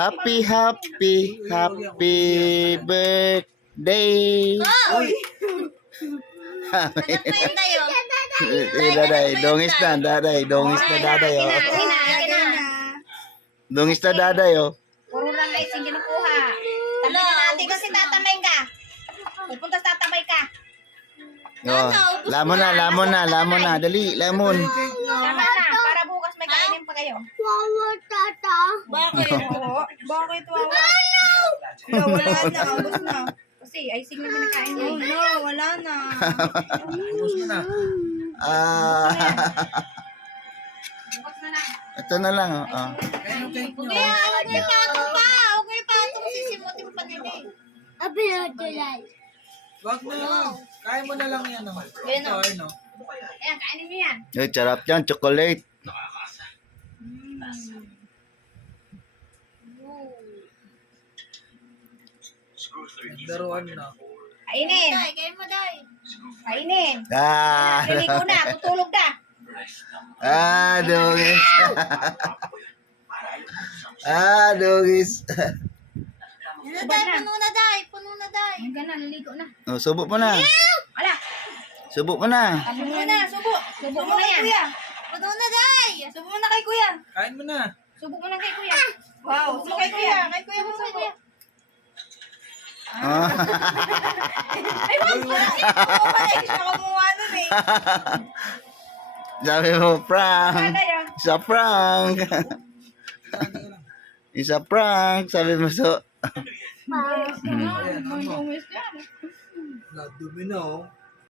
Happy, happy, happy birthday. Uy! Happy. Ayan tayo. Daday, dongis na, daday, dongis na daday, oh. Dongis na daday, oh. Puro lang guys, yung kinukuha. Talo natin kasi tatamay ka. Pupunta sa tatamay ka. Oh. Lamon na, dali, lamon. Tama na, para bukas may kainin pa kayo. Bakit? Bakit wala? Wala na. Ubus na. Kasi icing naman nakain Oh niya. no, wala na. Ubus mo na. Bukas na lang. Ito na lang, oh. Kaya yung cake nyo. Kaya huwag may patong pa. Huwag may patong. Sisimutin pa nila eh. Wag na. Kaya mo na lang yan. Oh. Yan, Ito, oh. ayun, oh. Ayan, kainin mo yan. Ay, sarap yan, chocolate. Daruan na. Kainin. Day, kain mo, Day. Kainin. Ah, Liligo na, tutulog na. dongis. Dongis. Yan na, Day. Puno na, Day. Puno na, Day. Ayan ka na, liligo na. Oh, subok mo na. Wala. Subok mo na. Tabi mo na, subo. Subo mo na yan. Kuya. Puno na, Day. Subo mo na kay kuya. Kain mo na. Subo mo na kay kuya. Wow. Subo kay kuya. Kay kuya mo subo. Ah. Ay, wag mo na. Siya kumuha nun eh. Sabi mo, prank. Kada yun. Isa prank. Isa prank. Sabi mo, so. Ayan, ano? May umis yan. Dumi na, oh.